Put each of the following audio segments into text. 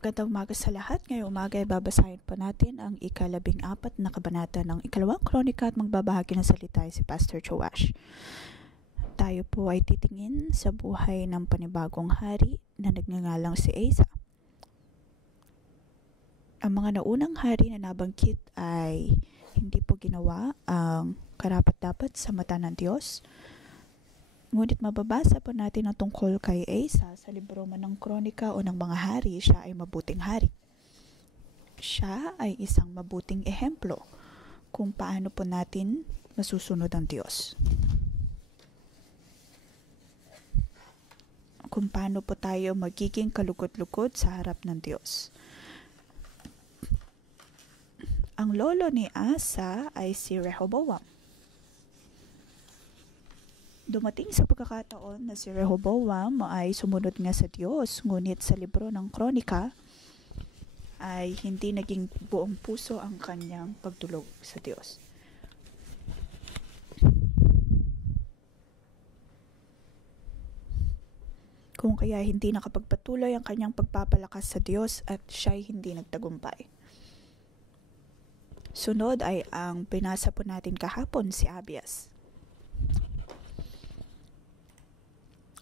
Magandang umaga sa lahat. Ngayong umaga ay babasahin po natin ang ika-14 na kabanata ng ikalawang kronika at magbabahagi ng salita si Pastor Joash. Tayo po ay titingin sa buhay ng panibagong hari na nagngangalang si Asa. Ang mga naunang hari na nabanggit ay hindi po ginawa ang karapat-dapat sa mata ng Diyos. Ngunit mababasa po natin ang tungkol kay Asa sa libro man ng kronika o ng mga hari. Siya ay mabuting hari. Siya ay isang mabuting ehemplo kung paano po natin masusunod ang Diyos. Kung paano po tayo magiging kalugod-lugod sa harap ng Diyos. Ang lolo ni Asa ay si Rehoboam. Dumating sa pagkakataon na si Rehoboam ay sumunod nga sa Diyos, ngunit sa libro ng kronika ay hindi naging buong puso ang kanyang pagtulog sa Diyos. Kung kaya hindi nakapagpatuloy ang kanyang pagpapalakas sa Diyos at siya'y hindi nagtagumpay. Sunod ay ang binasa po natin kahapon, si Abias.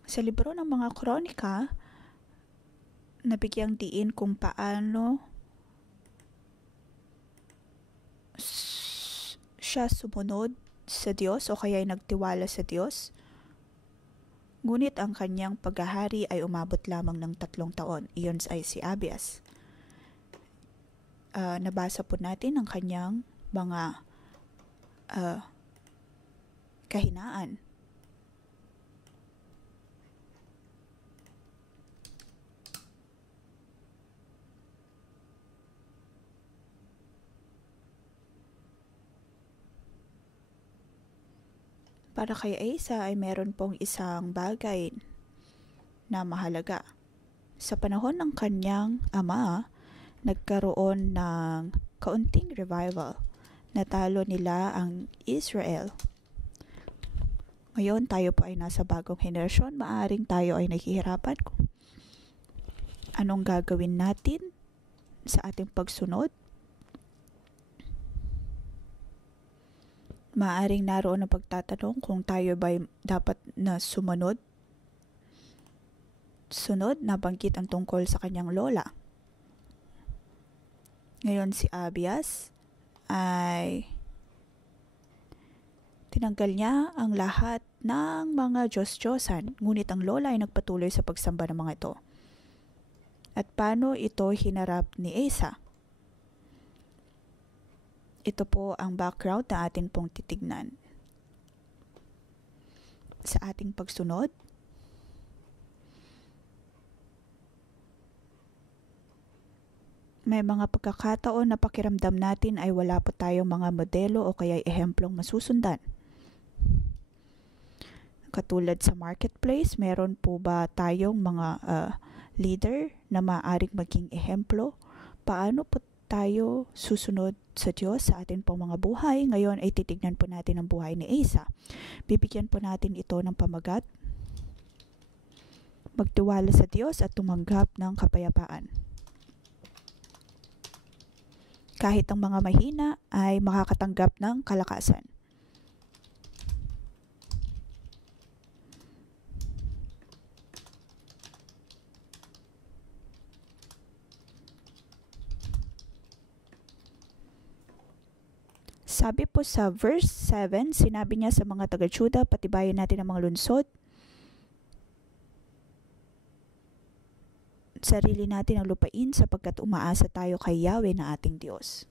Sa libro ng mga kronika, nabigyang diin kung paano siya sumunod sa Diyos o kaya ay nagtiwala sa Diyos. Ngunit ang kanyang paghahari ay umabot lamang ng 3 taon. Iyon ay si Abias. Nabasa po natin ang kanyang mga kahinaan. Para kay Asa ay meron pong isang bagay na mahalaga. Sa panahon ng kanyang ama, nagkaroon ng kaunting revival. Natalo nila ang Israel. Ngayon tayo po ay nasa bagong henerasyon. Maaring tayo ay naghihirapan kung anong gagawin natin sa ating pagsunod. Maaring naroon ang pagtatanong kung tayo ba dapat na sumunod. Sunod, nabanggit ang tungkol sa kanyang lola. Ngayon si Abias ay tinanggal niya ang lahat ng mga Diyos-Diyosan, ngunit ang lola ay nagpatuloy sa pagsamba ng mga ito. At paano ito hinarap ni Asa? Ito po ang background na atin pong titignan. Sa ating pagsunod, may mga pagkakataon na pakiramdam natin ay wala po tayong mga modelo o kaya ehemplong masusundan. Katulad sa marketplace, meron po ba tayong mga leader na maaaring maging ehemplo? Paano po tayo susunod sa Diyos sa atin pong mga buhay? Ngayon ay titignan po natin ang buhay ni Asa. Bibigyan po natin ito ng pamagat. Magtiwala sa Diyos at tumanggap ng kapayapaan. Kahit ang mga mahina ay makakatanggap ng kalakasan. Sabi po sa verse 7, sinabi niya sa mga taga-Juda, patibayan natin ang mga lungsod. Sarili natin ang lupain sapagkat umaasa tayo kay Yahweh na ating Diyos.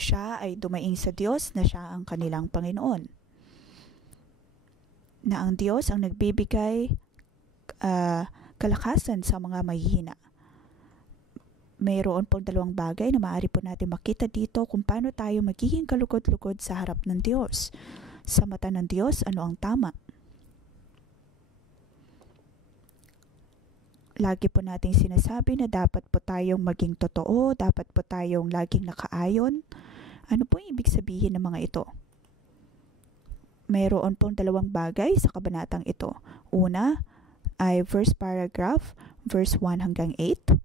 Siya ay dumaing sa Diyos na siya ang kanilang Panginoon. Na ang Diyos ang nagbibigay kalakasan sa mga mahihina. Mayroon pong 2 bagay na maaari po natin makita dito kung paano tayo magiging kalugod-lugod sa harap ng Diyos. Sa mata ng Diyos, ano ang tama? Lagi po nating sinasabi na dapat po tayong maging totoo, dapat po tayong laging nakaayon. Ano po ibig sabihin ng mga ito? Mayroon pong 2 bagay sa kabanatang ito. Una ay first paragraph, verse 1 hanggang 8.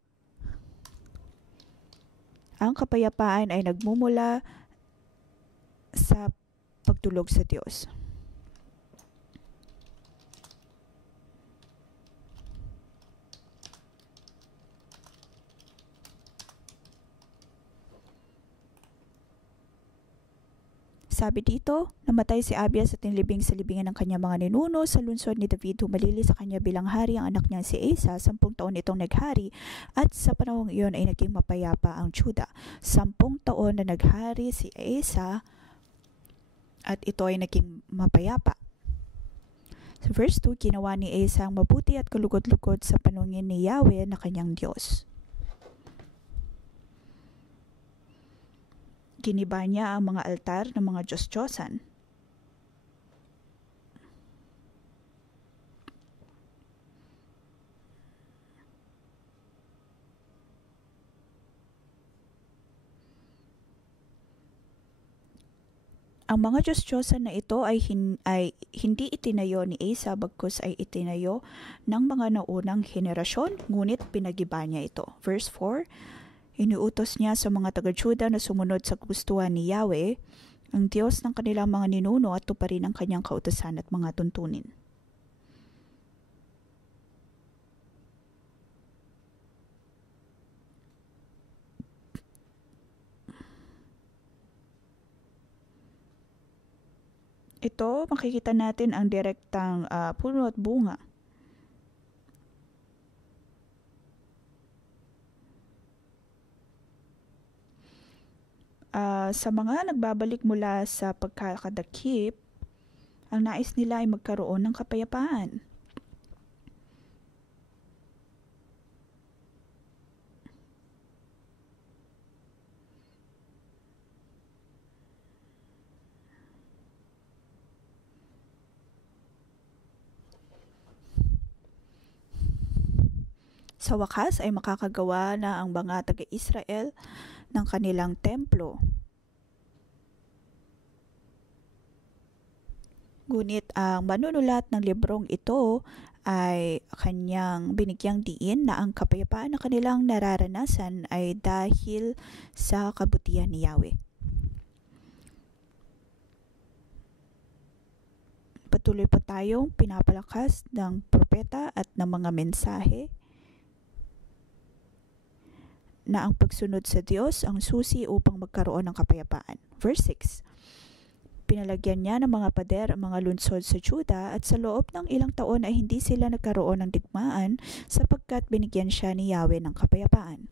Ang kapayapaan ay nagmumula sa pagtulog sa Diyos. Sabi dito, namatay si Abias at nilibing sa libingan ng kanyang mga ninuno sa lungsod ni David. Humalili sa kanya bilang hari ang anak niya si Asa. 10 taon itong naghari at sa panahong iyon ay naging mapayapa ang Juda. 10 taon na naghari si Asa at ito ay naging mapayapa. Sa verse 2, ginawa ni Asa ang mabuti at kalugod-lugod sa panungin ni Yahweh na kanyang Diyos. Giniba niya ang mga altar ng mga Diyos-Diyosan. Ang mga Diyos-Diyosan na ito ay hindi itinayo ni Asa, bagkus ay itinayo ng mga naunang henerasyon, ngunit pinagiba niya ito. Verse 4, inuutos niya sa mga taga-Juda na sumunod sa gustuhan ni Yahweh, ang Diyos ng kanilang mga ninuno, at tuparin ang kanyang kautusan at mga tuntunin. Ito, makikita natin ang direktang puno at bunga. Sa mga nagbabalik mula sa pagkakadakip, ang nais nila ay magkaroon ng kapayapaan. Sa wakas ay makakagawa na ang mga taga-Israel ng kanilang templo. Ngunit ang manunulat ng librong ito ay kanyang binigyang diin na ang kapayapaan na kanilang nararanasan ay dahil sa kabutihan ni Yahweh. Patuloy pa tayong pinapalakas ng propeta at ng mga mensahe na ang pagsunod sa Diyos ang susi upang magkaroon ng kapayapaan. Verse 6, pinalagyan niya ng mga pader ang mga lungsod sa Juda at sa loob ng ilang taon ay hindi sila nagkaroon ng digmaan sapagkat binigyan siya ni Yahweh ng kapayapaan.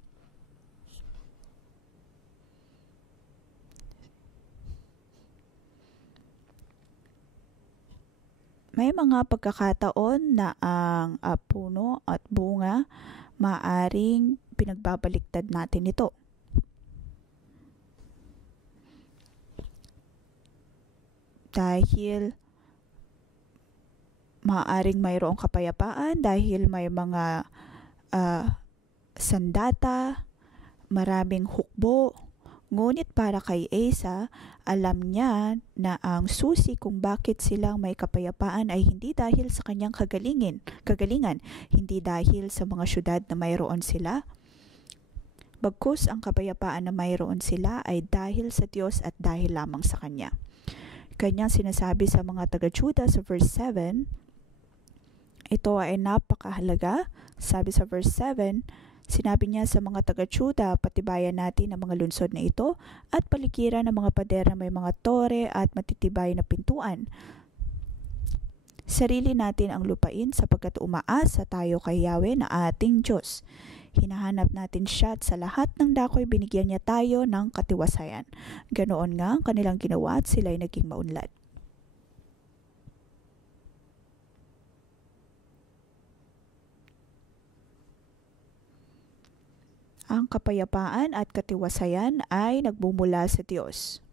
May mga pagkakataon na ang puno at bunga maaring pinagbabaliktad natin ito. Dahil maaring mayroong kapayapaan, dahil may mga sandata, maraming hukbo. Ngunit para kay Asa, alam niya na ang susi kung bakit silang may kapayapaan ay hindi dahil sa kanyang kagalingan, hindi dahil sa mga syudad na mayroon sila. Bagkus ang kapayapaan na mayroon sila ay dahil sa Diyos at dahil lamang sa Kanya. Kanyang sinasabi sa mga taga-Juda sa verse 7, ito ay napakahalaga. Sabi sa verse 7, sinabi niya sa mga taga-Juda, patibayan natin ang mga lungsod na ito at paligiran ng mga pader na may mga tore at matitibay na pintuan. Sarili natin ang lupain sapagkat umaasa tayo kay Yahweh na ating Diyos. Hinahanap natin siya at sa lahat ng dakoy binigyan niya tayo ng katiwasayan. Ganoon nga ang kanilang ginawa at sila'y naging maunlad. Ang kapayapaan at katiwasayan ay nagmumula sa Diyos.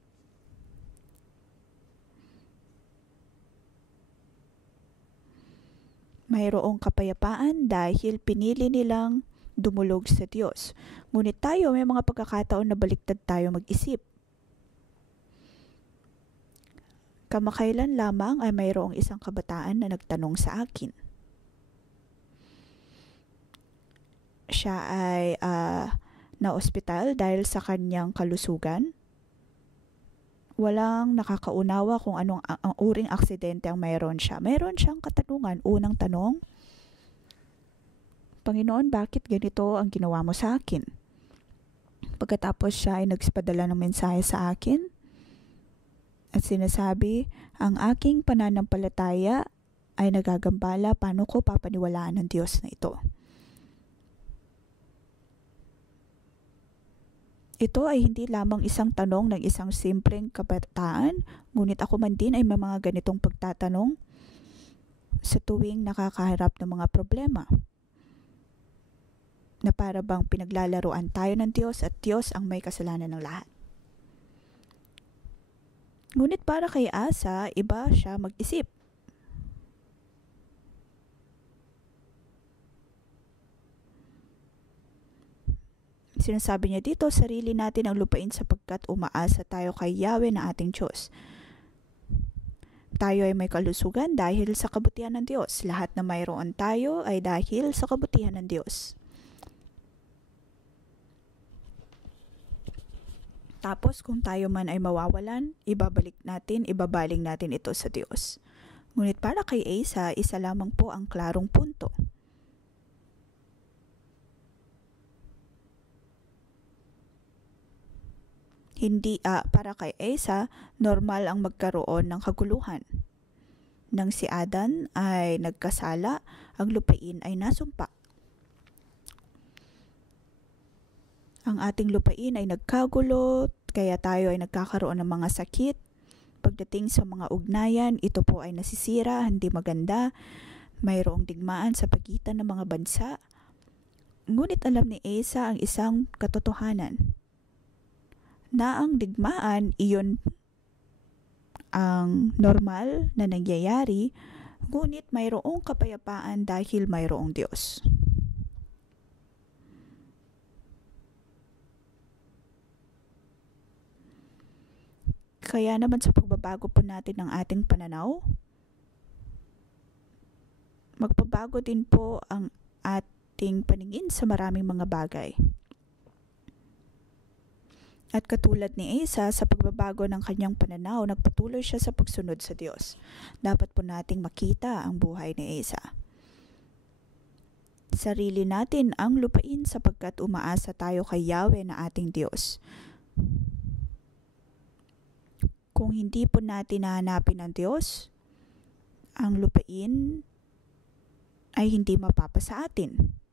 Mayroong kapayapaan dahil pinili nilang dumulog sa Diyos. Ngunit tayo may mga pagkakataon na baliktad tayo mag-isip. Kamakailan lamang ay mayroong isang kabataan na nagtanong sa akin, siya ay na-ospital dahil sa kanyang kalusugan. Walang nakakaunawa kung anong ang uring aksidente ang mayroon siya. Mayroon siyang katanungan. Unang tanong, Panginoon, bakit ganito ang ginawa mo sa akin? Pagkatapos siya ay nagpadala ng mensahe sa akin at sinasabi, ang aking pananampalataya ay nagagambala, paano ko papaniwalaan ng Diyos na ito? Ito ay hindi lamang isang tanong ng isang simpleng kabataan, ngunit ako man din ay may mga ganitong pagtatanong sa tuwing nakakaharap ng mga problema. Na para bang pinaglalaruan tayo ng Diyos at Diyos ang may kasalanan ng lahat. Ngunit para kay Asa, iba siya mag-isip. Sinasabi niya dito, sarili natin ang lupain sapagkat umaasa tayo kay Yahweh na ating Diyos. Tayo ay may kalusugan dahil sa kabutihan ng Diyos. Lahat na mayroon tayo ay dahil sa kabutihan ng Diyos. Tapos kung tayo man ay mawawalan, ibabaling natin ito sa Diyos. Ngunit para kay Asa, isa lamang po ang klarong punto. Para kay Asa, normal ang magkaroon ng kaguluhan. Nang si Adan ay nagkasala, ang lupain ay nasumpa. Ang ating lupain ay nagkagulo, kaya tayo ay nagkakaroon ng mga sakit. Pagdating sa mga ugnayan, ito po ay nasisira, hindi maganda. Mayroong digmaan sa pagitan ng mga bansa. Ngunit alam ni Asa ang isang katotohanan, na ang digmaan, iyon ang normal na nangyayari, ngunit mayroong kapayapaan dahil mayroong Diyos. Kaya naman sa pagbabago po natin ng ating pananaw, magbabago din po ang ating paningin sa maraming mga bagay. At katulad ni Asa, sa pagbabago ng kanyang pananaw, nagpatuloy siya sa pagsunod sa Diyos. Dapat po nating makita ang buhay ni Asa. Sarili natin ang lupain sapagkat umaasa tayo kay Yahweh na ating Diyos. Kung hindi po natin nahanapin ang Diyos, ang lupain ay hindi mapapasa atin.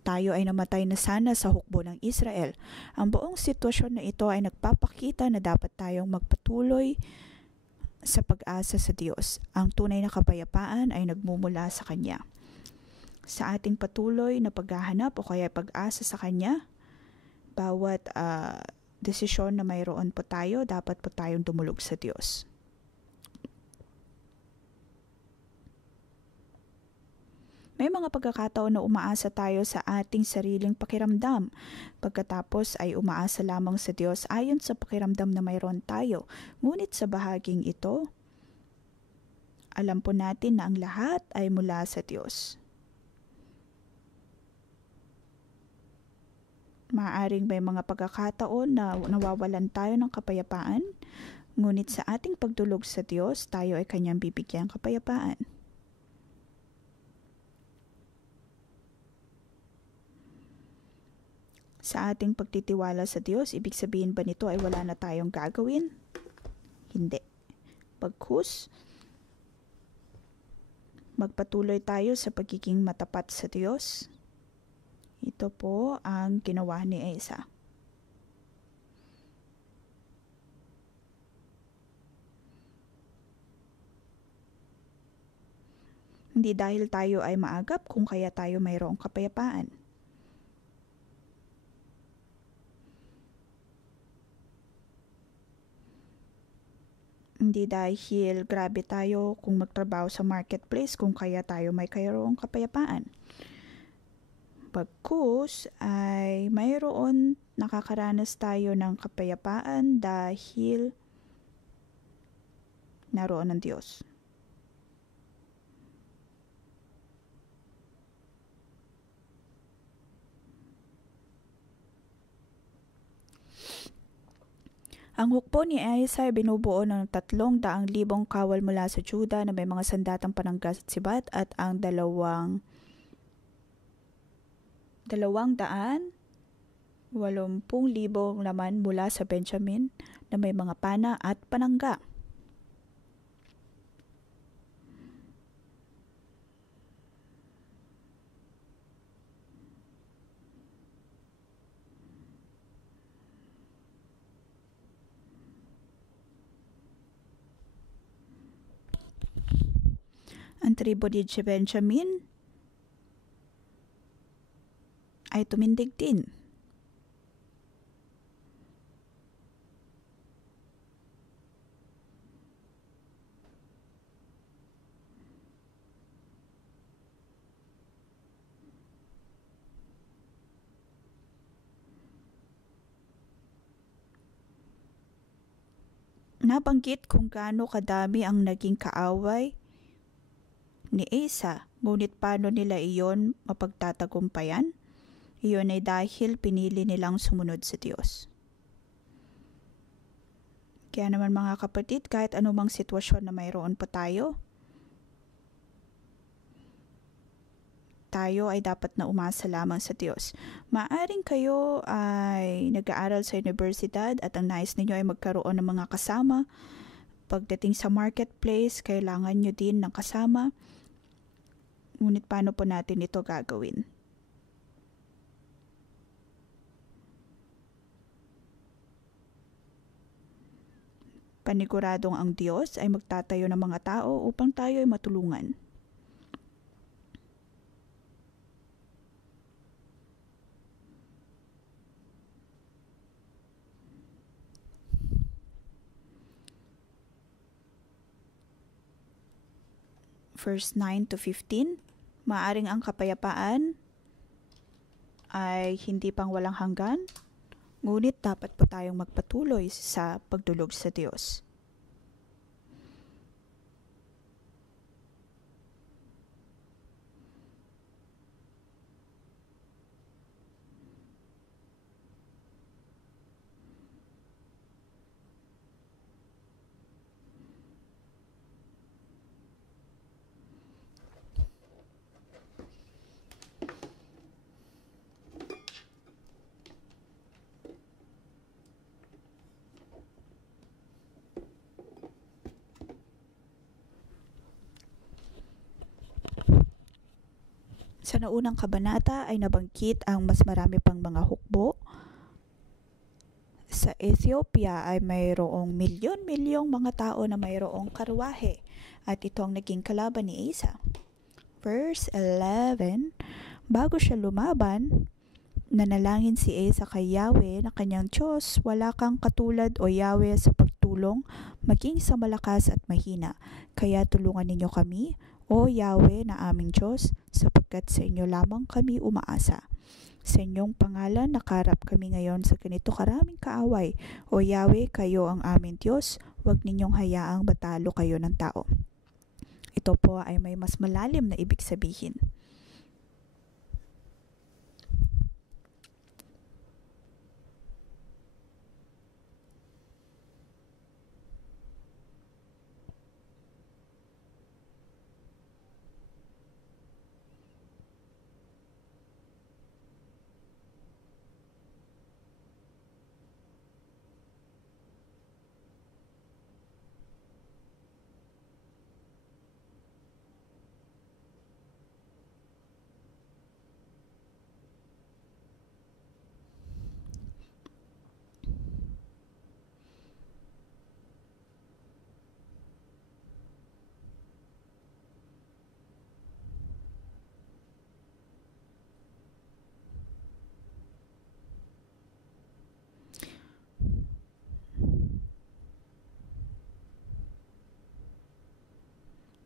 Tayo ay namatay na sana sa hukbo ng Israel. Ang buong sitwasyon na ito ay nagpapakita na dapat tayong magpatuloy sa pag-asa sa Diyos. Ang tunay na kapayapaan ay nagmumula sa Kanya. Sa ating patuloy na paghahanap o kaya pag-asa sa Kanya, bawat desisyon na mayroon po tayo, dapat po tayong tumulog sa Diyos. May mga pagkakataon na umaasa tayo sa ating sariling pakiramdam. Pagkatapos ay umaasa lamang sa Diyos ayon sa pakiramdam na mayroon tayo. Ngunit sa bahaging ito, alam po natin na ang lahat ay mula sa Diyos. Maaaring may mga pagkakataon na nawawalan tayo ng kapayapaan, ngunit sa ating pagtulog sa Diyos, tayo ay Kanyang bibigyan kapayapaan. Sa ating pagtitiwala sa Diyos, ibig sabihin ba nito ay wala na tayong gagawin? Hindi. Bagkus, magpatuloy tayo sa pagiging matapat sa Diyos. Ito po ang ginawa ni Asa. Hindi dahil tayo ay maagap kung kaya tayo mayroong kapayapaan. Hindi dahil grabe tayo kung magtrabaho sa marketplace kung kaya tayo may kayroong kapayapaan. Bagkus ay mayroon nakakaranas tayo ng kapayapaan dahil naroon ng Diyos. Ang hukbo ni Asa ay binubuo ng 300,000 kawal mula sa Juda na may mga sandatang pananggas at sibat at ang 280,000 laman mula sa Benjamin na may mga pana at panangga. Ang tribo ni Benjamin ay tumindig din. Nabanggit kung gaano kadami ang naging kaaway ni Asa, ngunit paano nila iyon mapagtatagumpayan? Iyon ay dahil pinili nilang sumunod sa Diyos. Kaya naman mga kapatid, kahit anumang sitwasyon na mayroon pa tayo ay dapat na umasa lamang sa Diyos. Maaring kayo ay nag-aaral sa universidad at ang nais ninyo ay magkaroon ng mga kasama. Pagdating sa marketplace, kailangan nyo din ng kasama. Ngunit paano po natin ito gagawin? Paniguradong ang Diyos ay magtatayo ng mga tao upang tayo ay matulungan. Verse 9 to 15, maaring ang kapayapaan ay hindi pang walang hanggan, ngunit dapat po tayong magpatuloy sa pagdulog sa Diyos. Sa naunang kabanata ay nabanggit ang mas marami pang mga hukbo. Sa Ethiopia ay mayroong milyon-milyong mga tao na mayroong karwahe at ito ang naging kalaban ni Asa. Verse 11, bago siya lumaban, nanalangin si Asa kay Yahweh na kanyang Diyos, wala kang katulad o Yahweh sa pagtulong, maging sa malakas at mahina. Kaya tulungan ninyo kami, o Yahweh na aming Diyos, sapagkat sa inyo lamang kami umaasa. Sa inyong pangalan nakarap kami ngayon sa ganito karaming kaaway. O Yahweh, kayo ang aming Diyos, huwag ninyong hayaang batalo kayo ng tao. Ito po ay may mas malalim na ibig sabihin.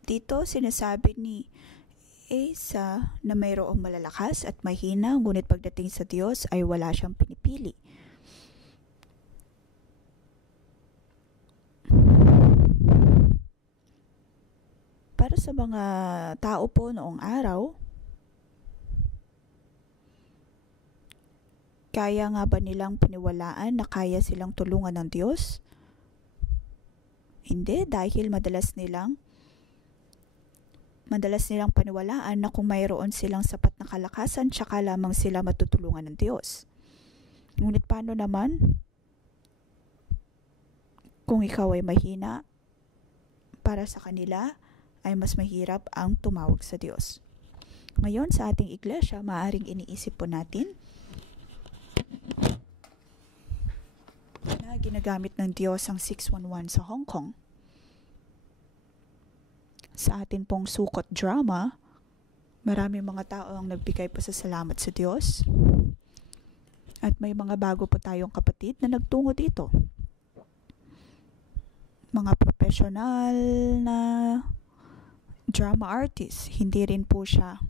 Dito sinasabi ni Asa na mayroong malalakas at mahina, ngunit pagdating sa Diyos ay wala siyang pinipili. Para sa mga tao po noong araw, Kaya nga ba nilang paniwalaan na kaya silang tulungan ng Diyos? Hindi, dahil madalas nilang paniwalaan na kung mayroon silang sapat na kalakasan, tsaka lamang sila matutulungan ng Diyos. Ngunit paano naman kung ikaw ay mahina? Para sa kanila ay mas mahirap ang tumawag sa Diyos. Ngayon sa ating iglesia, maaaring iniisip po natin na ginagamit ng Diyos ang 611 sa Hong Kong. Sa atin pong sukot drama, marami mga tao ang nagbigay pasasalamat sa Diyos. At may mga bago po tayong kapatid na nagtungo dito. Mga professional na drama artist. Hindi rin po siya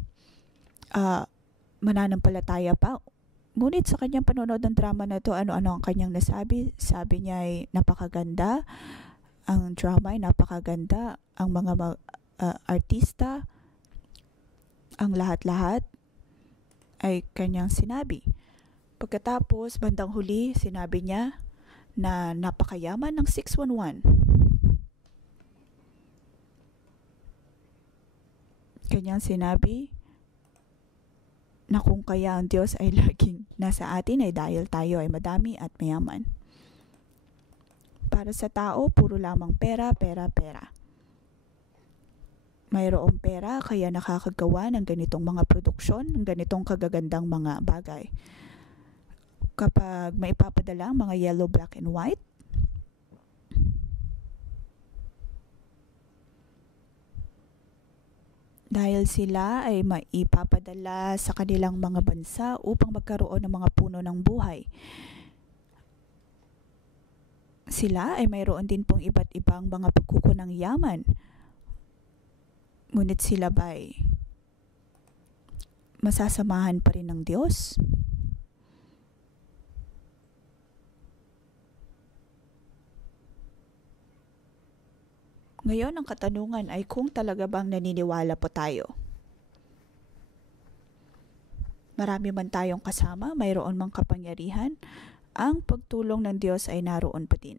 mananampalataya pa. Ngunit sa kanyang panonood ng drama na ito, ano-ano ang kanyang nasabi? Sabi niya ay napakaganda. Ang drama ay napakaganda. Ang mga artista, ang lahat-lahat ay kanyang sinabi. Pagkatapos, bandang huli, sinabi niya na napakayaman ng 611. Kanyang sinabi na kung kaya ang Diyos ay laging nasa atin ay dahil tayo ay madami at mayaman. Para sa tao, puro lamang pera, pera, pera. Mayroong pera kaya nakakagawa ng ganitong mga produksyon, ng ganitong kagagandang mga bagay. Kapag may ipapadala ang mga yellow, black, and white, dahil sila ay maipapadala sa kanilang mga bansa upang magkaroon ng mga puno ng buhay. Sila ay mayroon din pong iba't ibang mga pagkukunang yaman. Ngunit sila ba'y masasamahan pa rin ng Diyos? Ngayon, ang katanungan ay kung talaga bang naniniwala po tayo. Marami man tayong kasama, mayroon mang kapangyarihan, ang pagtulong ng Diyos ay naroon pa din.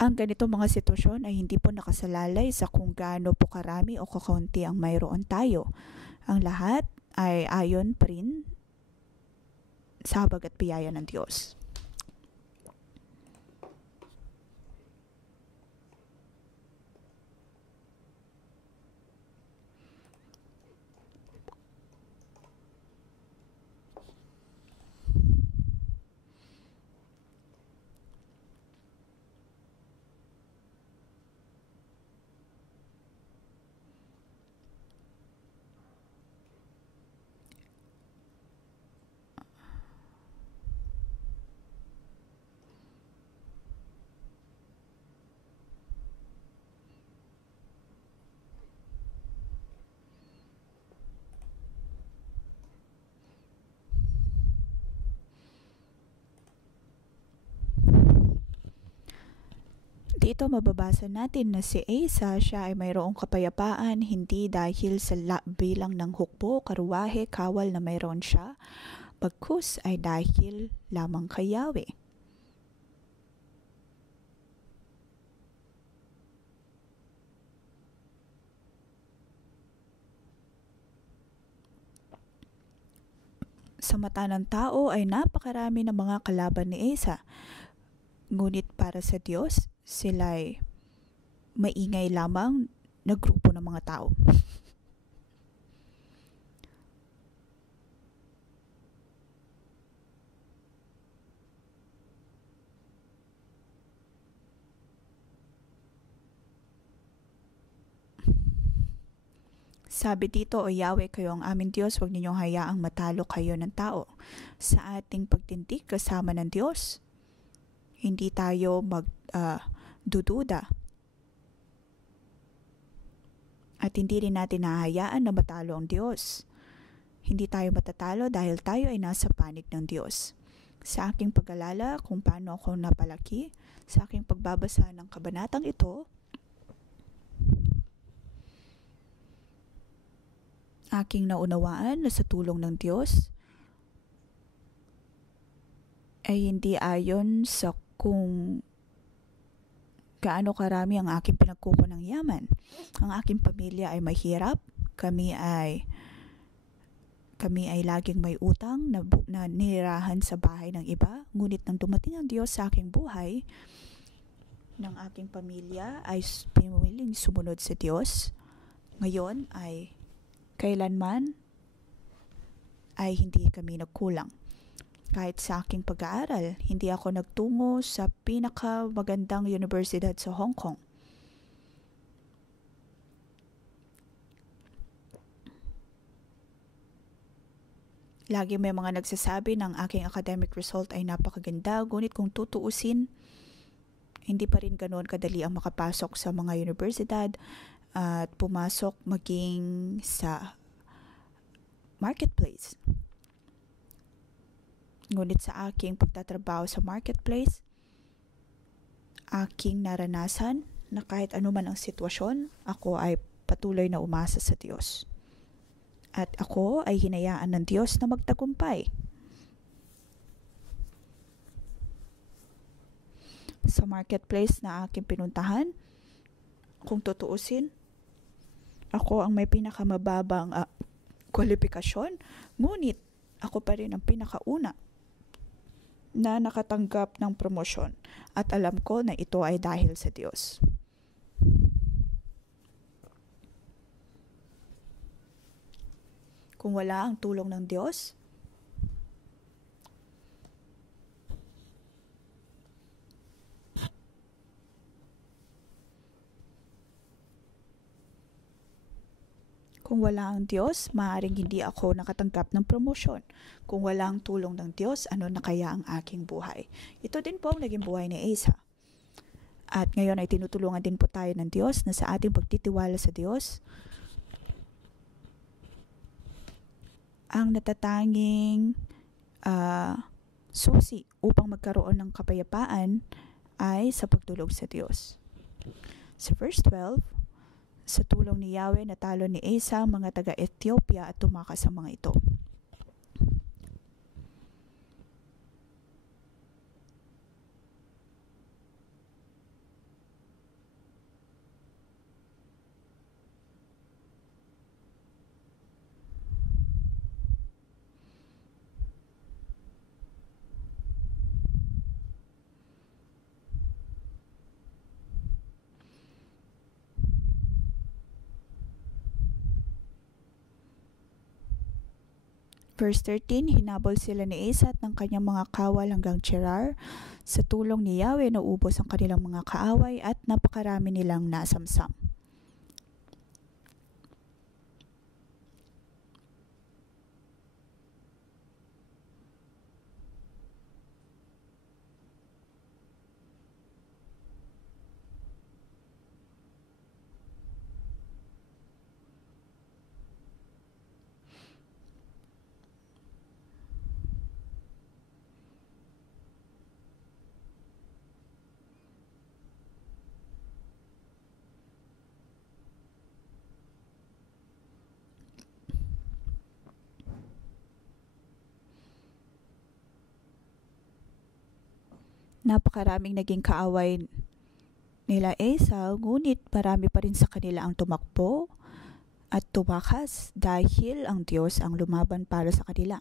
Ang ganito mga sitwasyon ay hindi po nakasalalay sa kung gaano po karami o kakaunti ang mayroon tayo. Ang lahat ay ayon pa rin sa habag at biyaya ng Diyos. Dito mababasa natin na si Asa, siya ay mayroong kapayapaan hindi dahil sa bilang ng hukbo, karuwahe, kawal na mayroon siya, bagkus ay dahil lamang kay Yahweh. Sa mata ng tao ay napakarami ng mga kalaban ni Asa. Ngunit para sa Diyos, sila'y maingay lamang na grupo ng mga tao. Sabi dito, O Yahweh, kayo ang aming Diyos, huwag ninyong hayaang matalo kayo ng tao. Sa ating pagtindig kasama ng Diyos, hindi tayo magdududa. At hindi rin natin nahahayaan na matalo ang Diyos. Hindi tayo matatalo dahil tayo ay nasa panig ng Diyos. Sa aking pag-alala kung paano ako napalaki, sa aking pagbabasa ng kabanatang ito, aking naunawaan na sa tulong ng Diyos ay hindi ayon sa kung gaano karami ang aking pinagkukunang yaman. Ang aking pamilya ay mahirap, kami ay laging may utang na nirahan sa bahay ng iba. Ngunit nang dumating ang Diyos sa aking buhay, ng aking pamilya ay piniling sumunod sa Diyos. Ngayon ay kailanman ay hindi kami nagkulang. Kahit sa aking pag-aaral, hindi ako nagtungo sa pinakamagandang universidad sa Hong Kong. Lagi may mga nagsasabi ng aking academic result ay napakaganda, ngunit kung tutuusin, hindi pa rin ganoon kadali ang makapasok sa mga universidad at pumasok maging sa marketplace. Ngunit sa aking pagtatrabaho sa marketplace, aking naranasan na kahit anuman ang sitwasyon, ako ay patuloy na umasa sa Diyos. At ako ay hinayaan ng Diyos na magtagumpay. Sa marketplace na aking pinuntahan, kung tutuusin, ako ang may pinakamababang kwalifikasyon, ngunit ako pa rin ang pinakauna na nakatanggap ng promosyon at alam ko na ito ay dahil sa Diyos. Kung wala ang tulong ng Diyos, maaaring hindi ako nakatanggap ng promosyon. Kung wala ang tulong ng Diyos, ano na kaya ang aking buhay? Ito din po ang naging buhay ni Asa. At ngayon ay tinutulungan din po tayo ng Diyos na sa ating pagtitiwala sa Diyos, ang natatanging susi upang magkaroon ng kapayapaan ay sa pagtulog sa Diyos. Sa verse 12, sa tulong ni Yahweh, natalo ni Asa ang mga taga-Ethiopia at tumakas ang mga ito. Verse 13, hinabol sila ni Asa at ng kanyang mga kawal hanggang Cherar. Sa tulong ni Yahweh, naubos ang kanilang mga kaaway at napakarami nilang nasamsam. Napakaraming naging kaaway nila Asa, ngunit marami pa rin sa kanila ang tumakbo at tumakas dahil ang Diyos ang lumaban para sa kanila.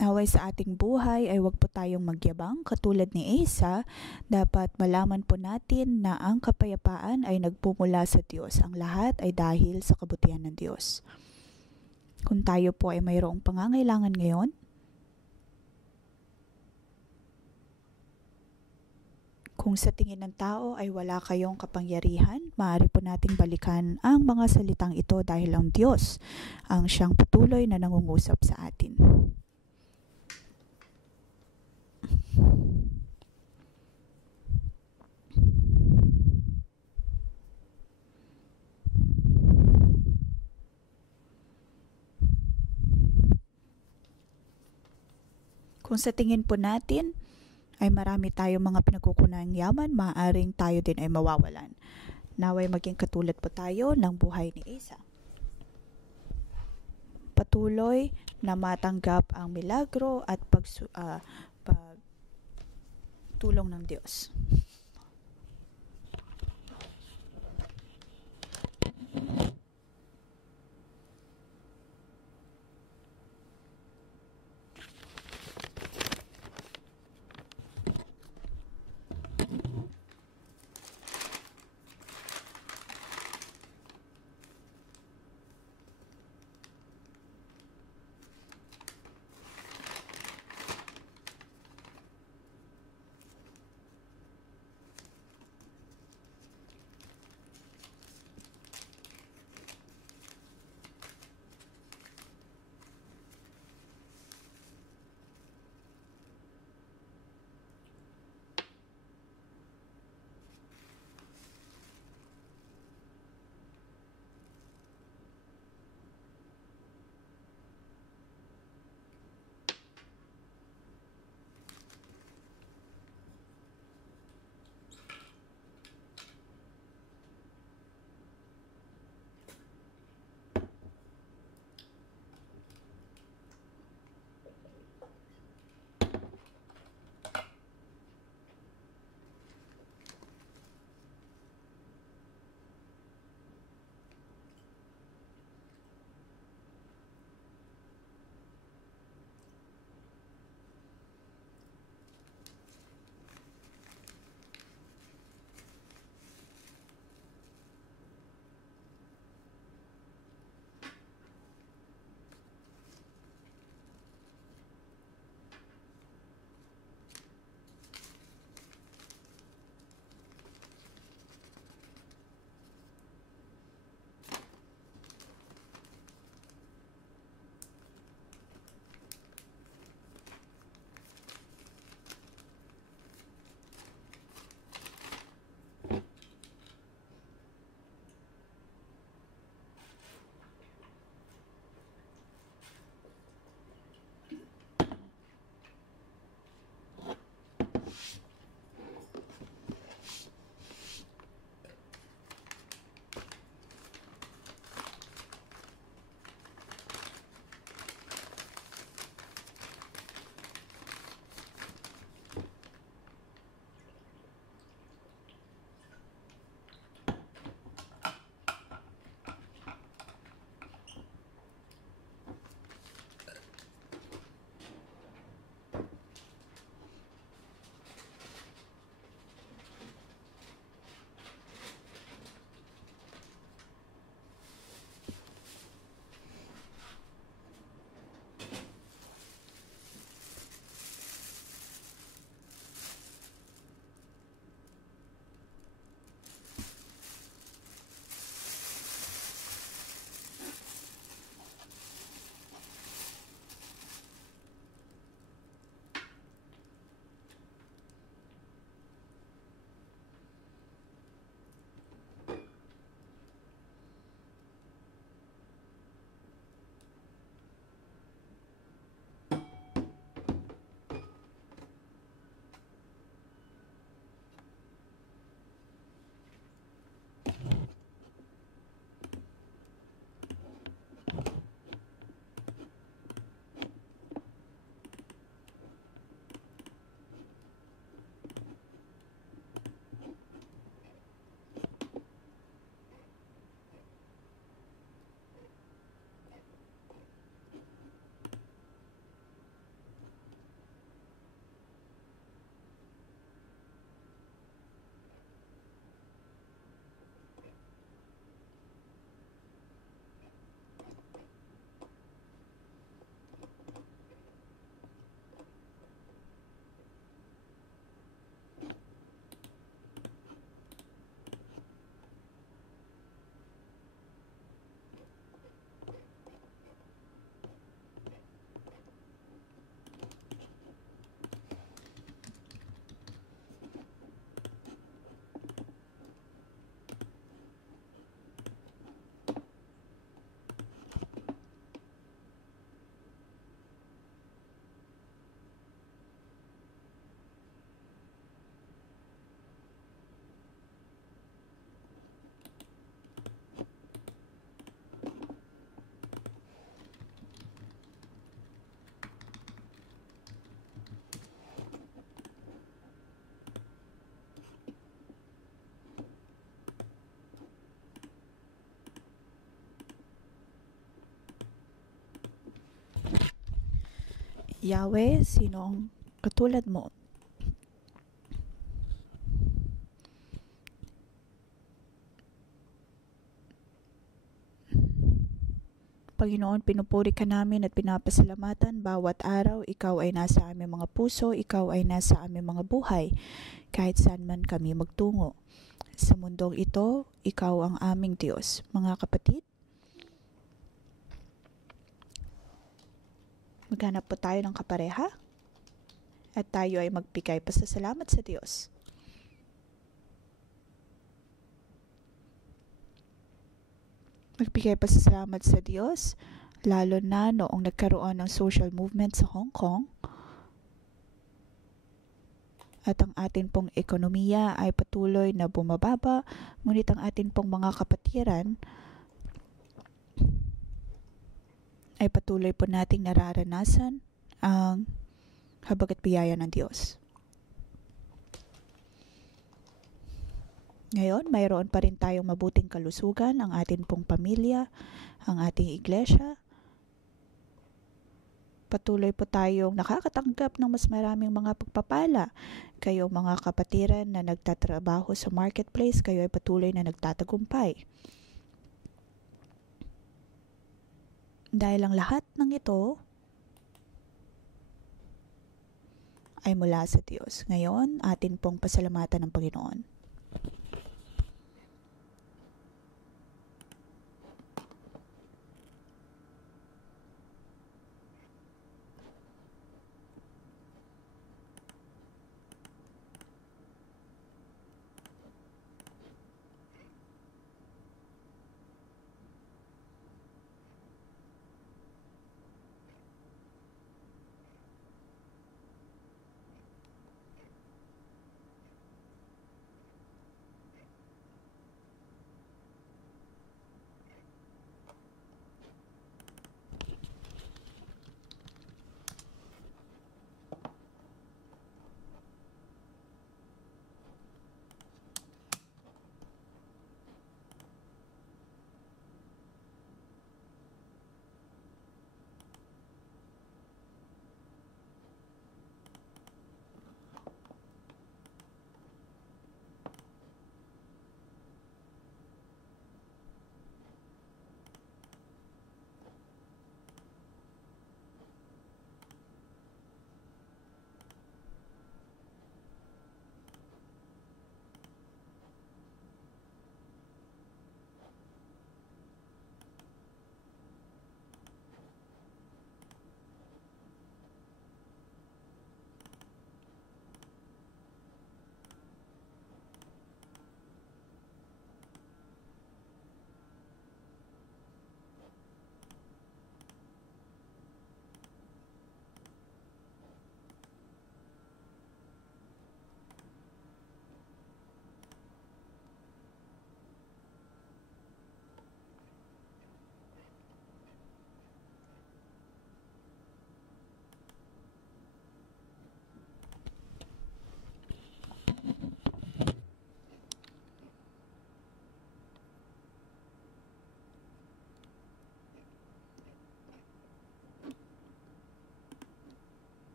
Naway sa ating buhay ay huwag po tayong magyabang katulad ni Asa. Dapat malaman po natin na ang kapayapaan ay nagpumula sa Diyos. Ang lahat ay dahil sa kabutihan ng Diyos. Kung tayo po ay mayroong pangangailangan ngayon, Kung sa tingin ng tao ay wala kayong kapangyarihan, maaari po nating balikan ang mga salitang ito dahil ang Diyos ang siyang patuloy na nangungusap sa atin. Kung sa tingin po natin ay marami tayong mga pinagkukunang yaman, maaaring tayo din ay mawawalan. Naway maging katulad po tayo ng buhay ni Asa. Patuloy na matanggap ang milagro at pagtulong ng Diyos. Yahweh, sinong katulad mo? Panginoon, pinupuri ka namin at pinapasalamatan bawat araw. Ikaw ay nasa aming mga puso, ikaw ay nasa aming mga buhay, kahit saan man kami magtungo. Sa mundong ito, ikaw ang aming Diyos. Mga kapatid, maghanap po tayo ng kapareha at tayo ay magbigay pasasalamat sa Diyos. Magbigay pasasalamat sa Diyos, lalo na noong nagkaroon ng social movement sa Hong Kong at ang atin pong ekonomiya ay patuloy na bumababa, ngunit ang atin pong mga kapatiran ay patuloy po nating nararanasan ang habag at biyaya ng Diyos. Ngayon, mayroon pa rin tayong mabuting kalusugan, ang ating pong pamilya, ang ating iglesia. Patuloy po tayong nakakatanggap ng mas maraming mga pagpapala. Kayo mga kapatiran na nagtatrabaho sa marketplace, kayo ay patuloy na nagtatagumpay. Dahil ang lahat ng ito ay mula sa Diyos. Ngayon, atin pong pasalamatan ng Panginoon.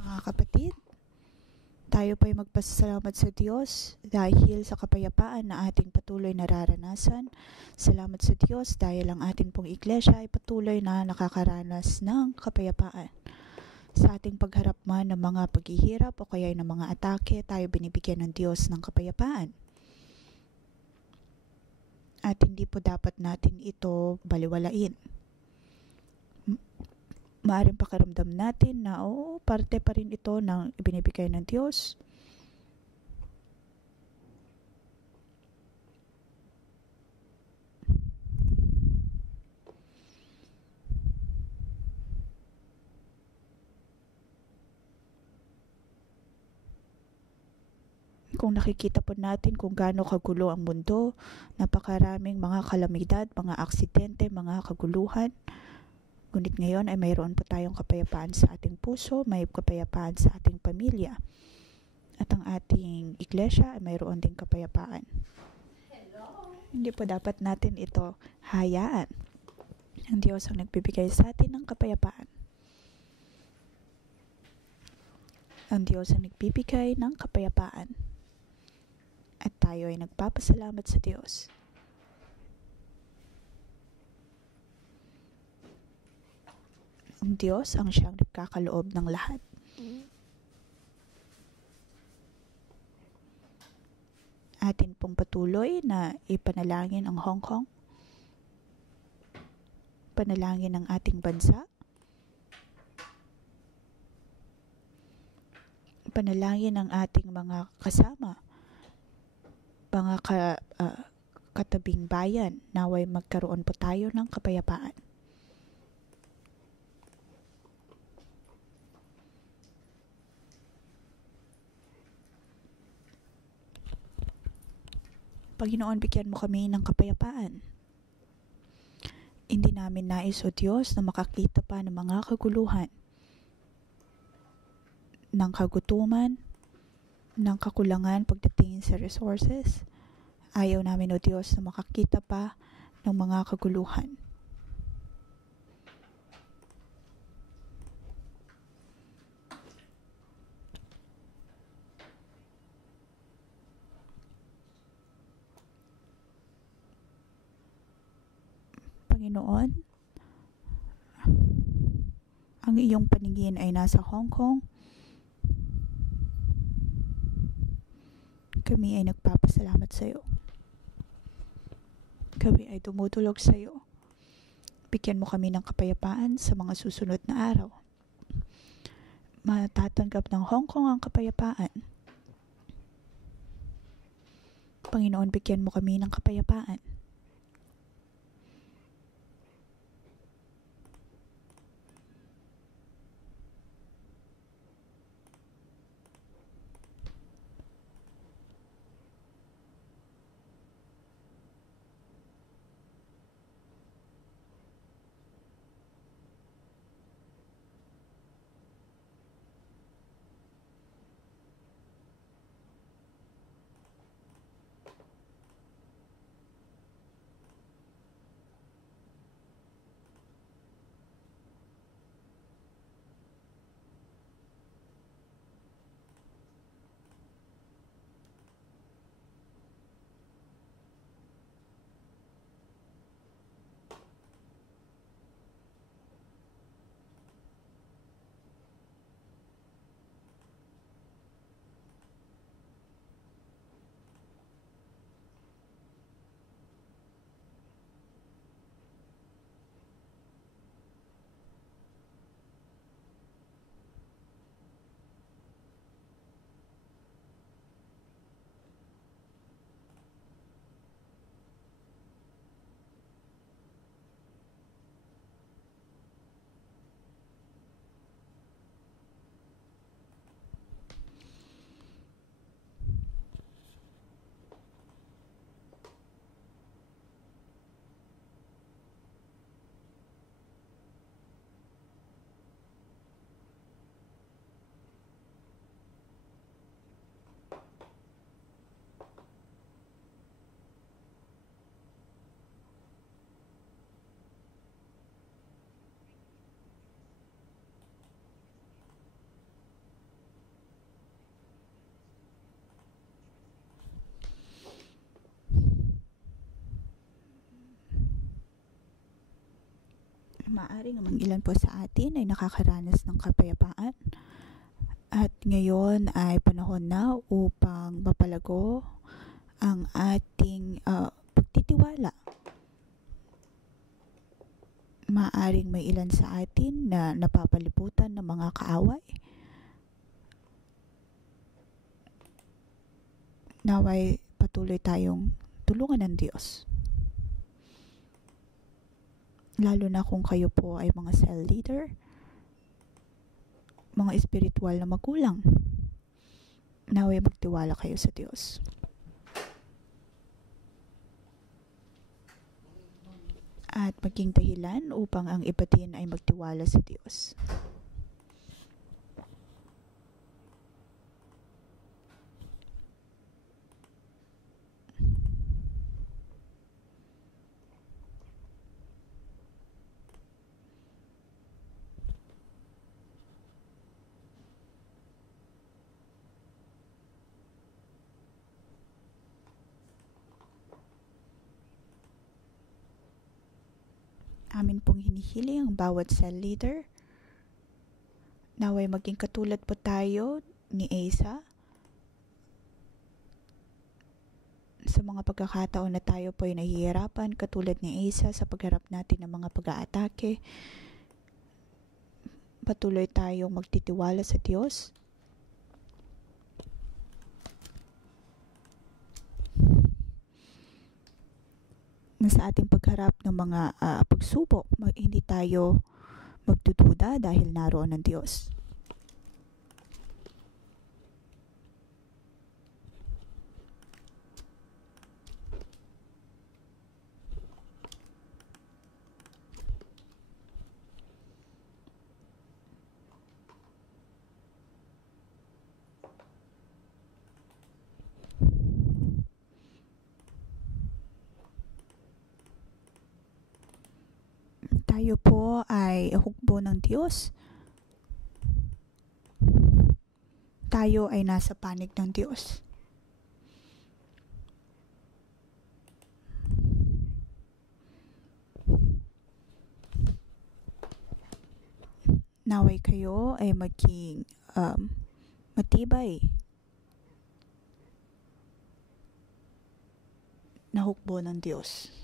Mga kapatid, tayo po'y magpasalamat sa Diyos dahil sa kapayapaan na ating patuloy nararanasan. Salamat sa Diyos dahil ang ating pong iglesia ay patuloy na nakakaranas ng kapayapaan. Sa ating pagharap man ng mga paghihirap o kaya ng mga atake, tayo binibigyan ng Diyos ng kapayapaan. At hindi po dapat natin ito baliwalain. Maaaring pakiramdam natin na parte pa rin ito ng ibinibigay ng Diyos. Kung nakikita po natin kung gaano kagulo ang mundo, napakaraming mga kalamidad, mga aksidente, mga kaguluhan. Ngunit ngayon ay mayroon po tayong kapayapaan sa ating puso, may kapayapaan sa ating pamilya. at ang ating iglesia ay mayroon ding kapayapaan. Hindi po dapat natin ito hayaan. Ang Diyos ang nagbibigay sa atin ng kapayapaan. Ang Diyos ang nagbibigay ng kapayapaan. At tayo ay nagpapasalamat sa Diyos. Ang Diyos ang siyang nagkakaloob ng lahat. Atin pong patuloy na ipanalangin ang Hong Kong, panalangin ang ating bansa, panalangin ang ating mga kasama, mga katabing bayan, naway magkaroon po tayo ng kapayapaan. Panginoon, bigyan mo kami ng kapayapaan. Hindi namin nais, O Diyos, na makakita pa ng mga kaguluhan, ng kagutuman, ng kakulangan pagdating sa resources. Ayaw namin, O Diyos, na makakita pa ng mga kaguluhan. Panginoon, ang iyong paningin ay nasa Hong Kong. Kami ay nagpapasalamat sa iyo. Kami ay tumutulog sa iyo. Bigyan mo kami ng kapayapaan sa mga susunod na araw. Matatanggap ng Hong Kong ang kapayapaan. Panginoon, bigyan mo kami ng kapayapaan. Maaring ang ilan po sa atin ay nakakaranas ng kapayapaan. At ngayon ay panahon na upang mapalago ang ating pagtitiwala. Maaring may ilan sa atin na napapalibutan ng mga kaaway. Naway patuloy tayong tulungan ng Diyos. Lalo na kung kayo po ay mga cell leader, mga espiritual na magulang. Naway magtiwala kayo sa Diyos. At maging dahilan upang ang iba din ay magtiwala sa Diyos. Amin pong hinihiling ang bawat cell leader. Naway maging katulad po tayo ni Asa sa mga pagkakataon na tayo po ay nahihirapan, katulad ni Asa sa pagharap natin ng mga pag-aatake. Patuloy tayong magtitiwala sa Diyos. Na sa ating pagharap ng mga pagsubok, hindi tayo magdududa dahil naroon ang Diyos. Tayo po ay hukbo ng Diyos. Tayo ay nasa panig ng Diyos. Naway kayo ay maging matibay na hukbo ng Diyos.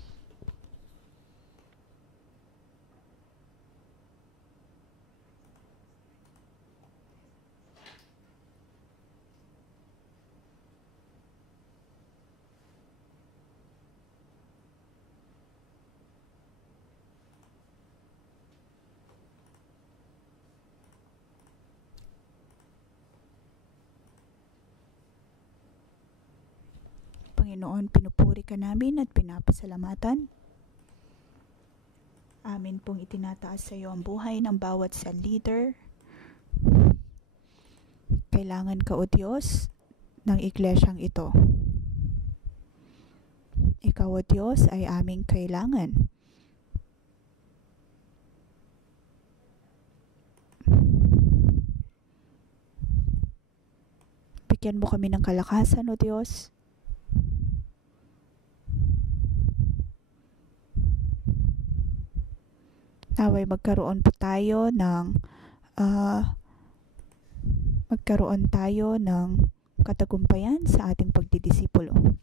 Panginoon, pinupuri ka namin at pinapasalamatan. Amin pong itinataas sa iyo ang buhay ng bawat cell leader. Kailangan ka, O Diyos, ng iglesyang ito. Ikaw, O Diyos, ay aming kailangan. Bigyan mo kami ng kalakasan, O Diyos. Naway magkaroon tayo ng katagumpayan sa ating pagdidisipulo.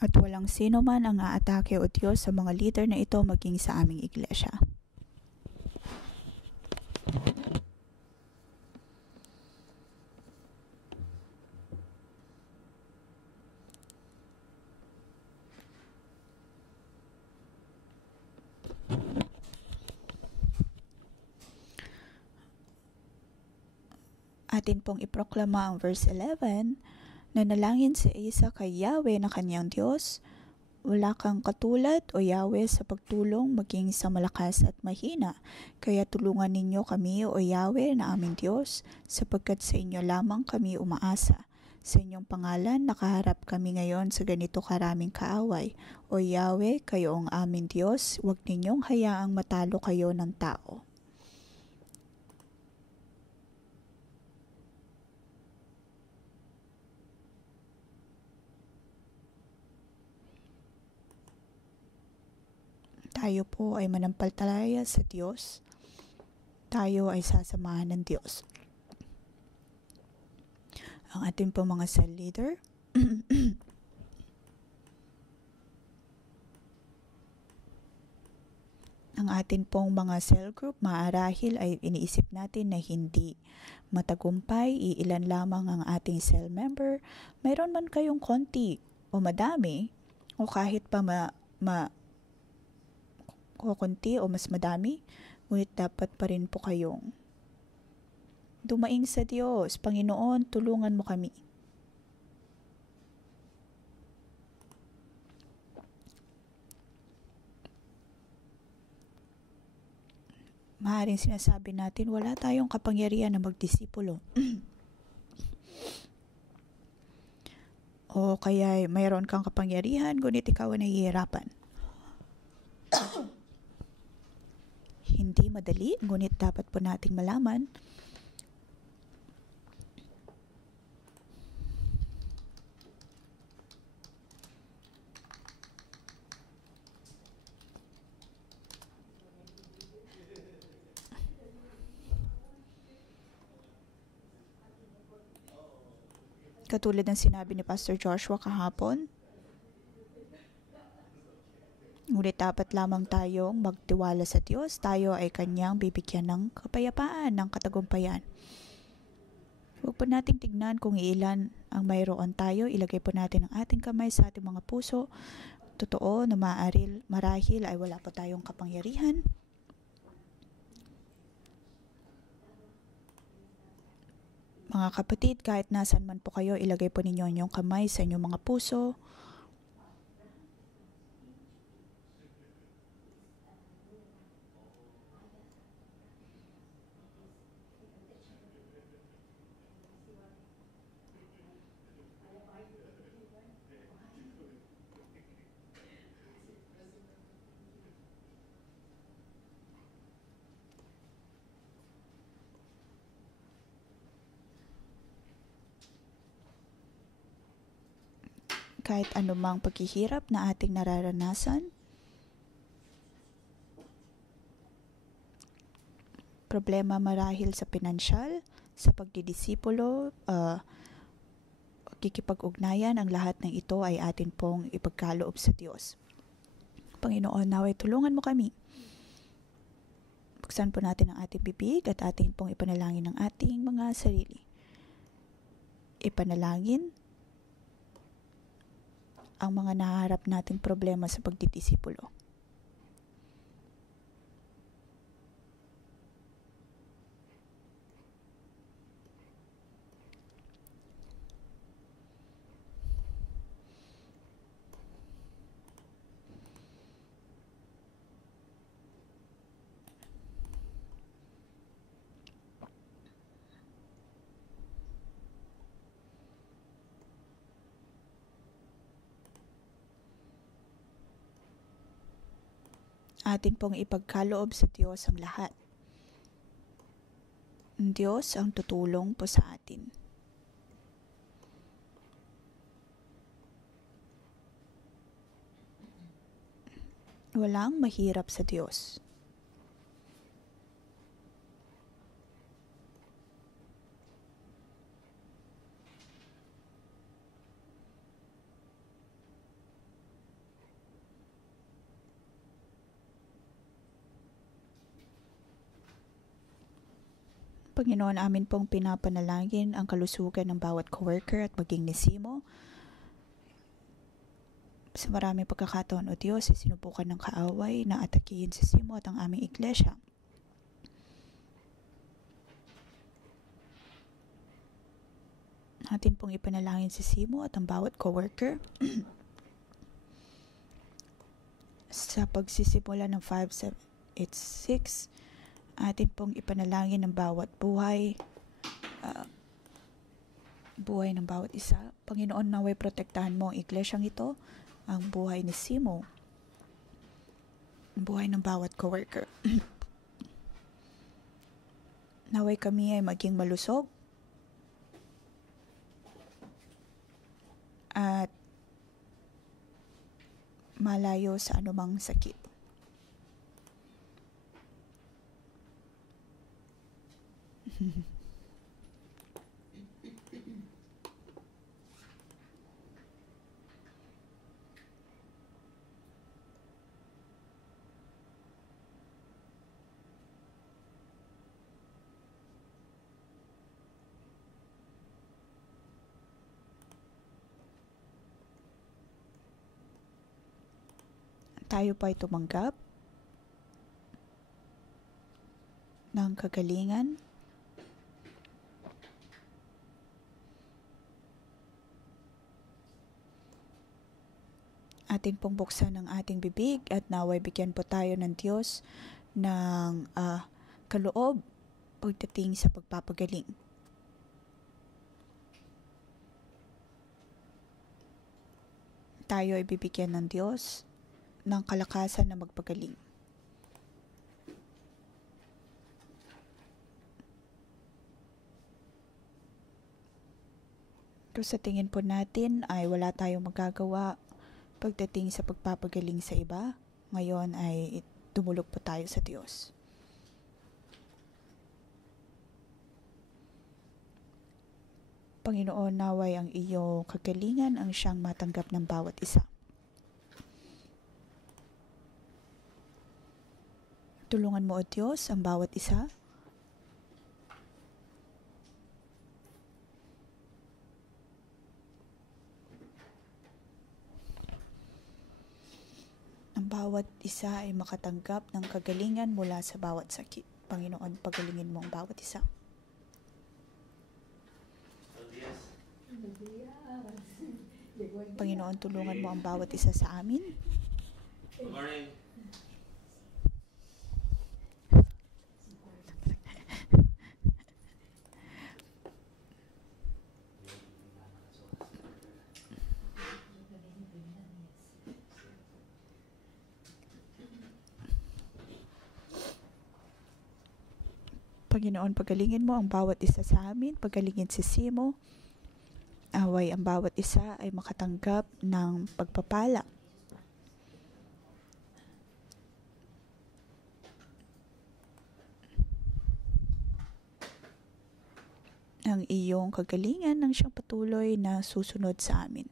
At walang sino man ang aatake, O Diyos, sa mga leader na ito maging sa aming iglesia. Atin pong iproklama ang verse 11, nanalangin si Asa kay Yahweh na kanyang Diyos, wala kang katulad, O Yahweh, sa pagtulong maging sa malakas at mahina. Kaya tulungan ninyo kami, O Yahweh, na aming Diyos, sapagkat sa inyo lamang kami umaasa. Sa inyong pangalan, nakaharap kami ngayon sa ganito karaming kaaway. O Yahweh, kayo ang aming Diyos, huwag ninyong hayaang matalo kayo ng tao. Tayo po ay manampalataya sa Diyos. Tayo ay sasamahan ng Diyos. Ang ating po mga cell leader, ang atin pong mga cell group, maarahil ay iniisip natin na hindi matagumpay, iilan lamang ang ating cell member. Mayroon man kayong konti o madami, o kahit pa konti o mas madami, ngunit dapat pa rin po kayong dumaing sa Diyos. Panginoon, tulungan mo kami. Maaaring sinasabi natin, wala tayong kapangyarihan na magdisipulo. O kaya mayroon kang kapangyarihan, ngunit ikaw ay nahihirapan. Hindi madali, ngunit dapat po nating malaman Katulad ng sinabi ni Pastor Joshua kahapon, ngunit dapat lamang tayong magtiwala sa Diyos. Tayo ay Kanyang bibigyan ng kapayapaan, ng katagumpayan. Huwag po nating tignan kung ilan ang mayroon tayo. Ilagay po natin ang ating kamay sa ating mga puso. Totoo na marahil ay wala po tayong kapangyarihan. Mga kapatid, kahit nasan man po kayo, ilagay po ninyo ang inyong kamay sa inyong mga puso. Kahit anumang paghihirap na ating nararanasan, problema marahil sa pinansyal, sa pagdidisipulo, kikipag-ugnayan, ang lahat ng ito ay atin pong ipagkaloob sa Diyos. Panginoon, naway tulungan mo kami. Buksan po natin ang ating bibig at ating pong ipanalangin ang ating mga sarili. Ipanalangin ang mga nahaharap nating problema sa pagdidisipulo. Atin pong ipagkaloob sa Diyos ang lahat. Ang Diyos ang tutulong po sa atin. Walang mahirap sa Diyos. Panginoon, amin pong pinapanalangin ang kalusugan ng bawat coworker at maging ni Simo. Sa maraming pagkakataon, O Diyos, sinubukan ng kaaway na atakihin si Simo at ang aming iglesia. Atin pong ipanalangin si Simo at ang bawat coworker sa pagsisimula ng 5786. Atin pong ipanalangin ng bawat buhay ng bawat isa. Panginoon, naway protektahan mo ang iglesyang ito, ang buhay ni Simo, ang buhay ng bawat coworker. Naway kami ay maging malusog at malayo sa anumang sakit. Tayo pa ay tumanggap ng kagalingan. Atin pong buksan ang ating bibig at naway bigyan po tayo ng Diyos ng kaloob pagdating sa pagpapagaling. Tayo ay bibigyan ng Diyos ng kalakasan na magpagaling. Pero sa tingin po natin ay wala tayong magagawa pagdating sa pagpapagaling sa iba. Ngayon ay tumulog po tayo sa Diyos. Panginoon, naway ang iyong kagalingan ang siyang matanggap ng bawat isa. Tulungan mo, O Diyos, ang bawat isa. Ang bawat isa ay makatanggap ng kagalingan mula sa bawat sakit. Panginoon, pagalingin mo ang bawat isa. Panginoon, tulungan mo ang bawat isa sa amin. Good morning. Panginoon, pagalingin mo ang bawat isa sa amin. Pagalingin si Simo. Away ang bawat isa ay makatanggap ng pagpapala. Ang iyong kagalingan nang siyang patuloy na susunod sa amin.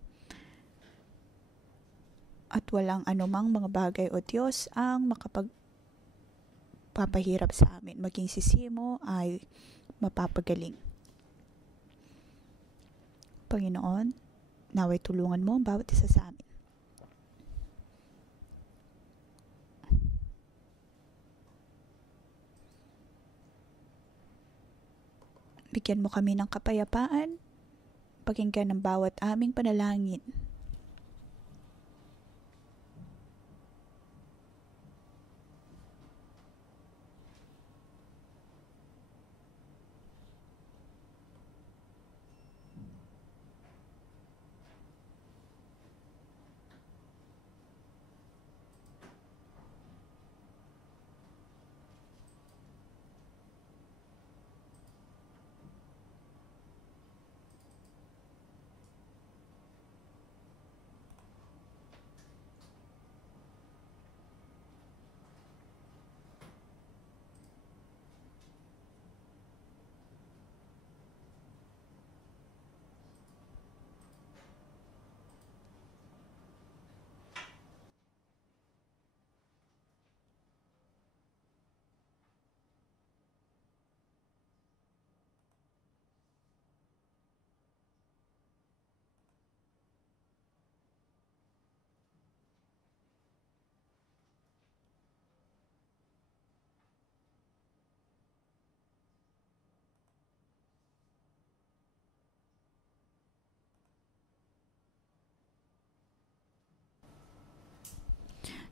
At walang anumang mga bagay, O Diyos, ang papahirap sa amin. Maging si Simo ay mapapagaling. Panginoon, naway tulungan mo ang bawat isa sa amin. Bigyan mo kami ng kapayapaan, pakinggan ng bawat aming panalangin.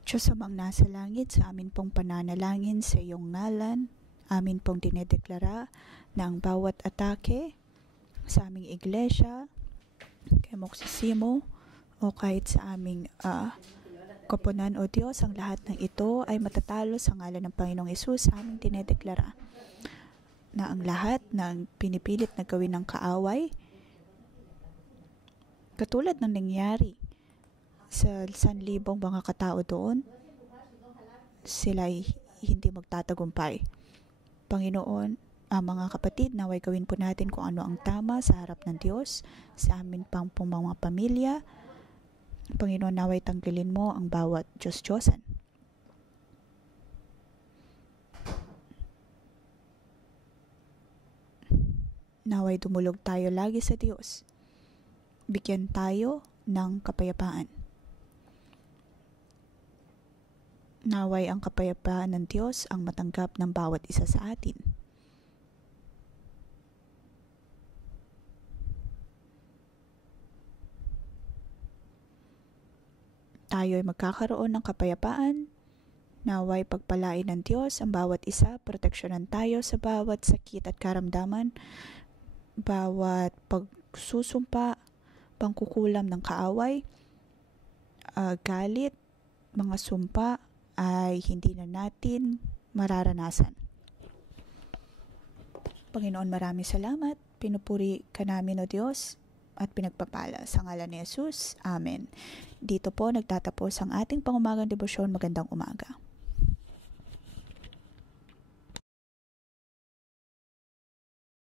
Diyos amang nasa langit, sa amin pong pananalangin sa iyong ngalan, amin pong dinedeklara na ang bawat atake sa aming iglesia, kay Moksisimo, o kahit sa aming koponan, O Diyos, ang lahat ng ito ay matatalo sa ngalan ng Panginoong Hesus. Aming dinedeklara na ang lahat ng pinipilit na gawin ng kaaway, katulad ng nangyari sa 1,000 mga katao doon, sila ay hindi magtatagumpay. Panginoon, mga kapatid, naway gawin po natin kung ano ang tama sa harap ng Diyos, sa amin pang mga pamilya. Panginoon, naway tanggalin mo ang bawat Diyos-Diyosan. Naway dumulog tayo lagi sa Diyos. Bigyan tayo ng kapayapaan. Naway ang kapayapaan ng Diyos ang matanggap ng bawat isa sa atin. Tayo ay magkakaroon ng kapayapaan. Naway pagpalain ng Diyos ang bawat isa, proteksyonan tayo sa bawat sakit at karamdaman, bawat pagsusumpa, pangkukulam ng kaaway, galit, mga sumpa ay hindi na natin mararanasan. Panginoon, maraming salamat. Pinupuri ka namin, O Diyos, at pinagpapala sa ngalan ni Jesus. Amen. Dito po nagtatapos ang ating pangumagang debosyon. Magandang umaga.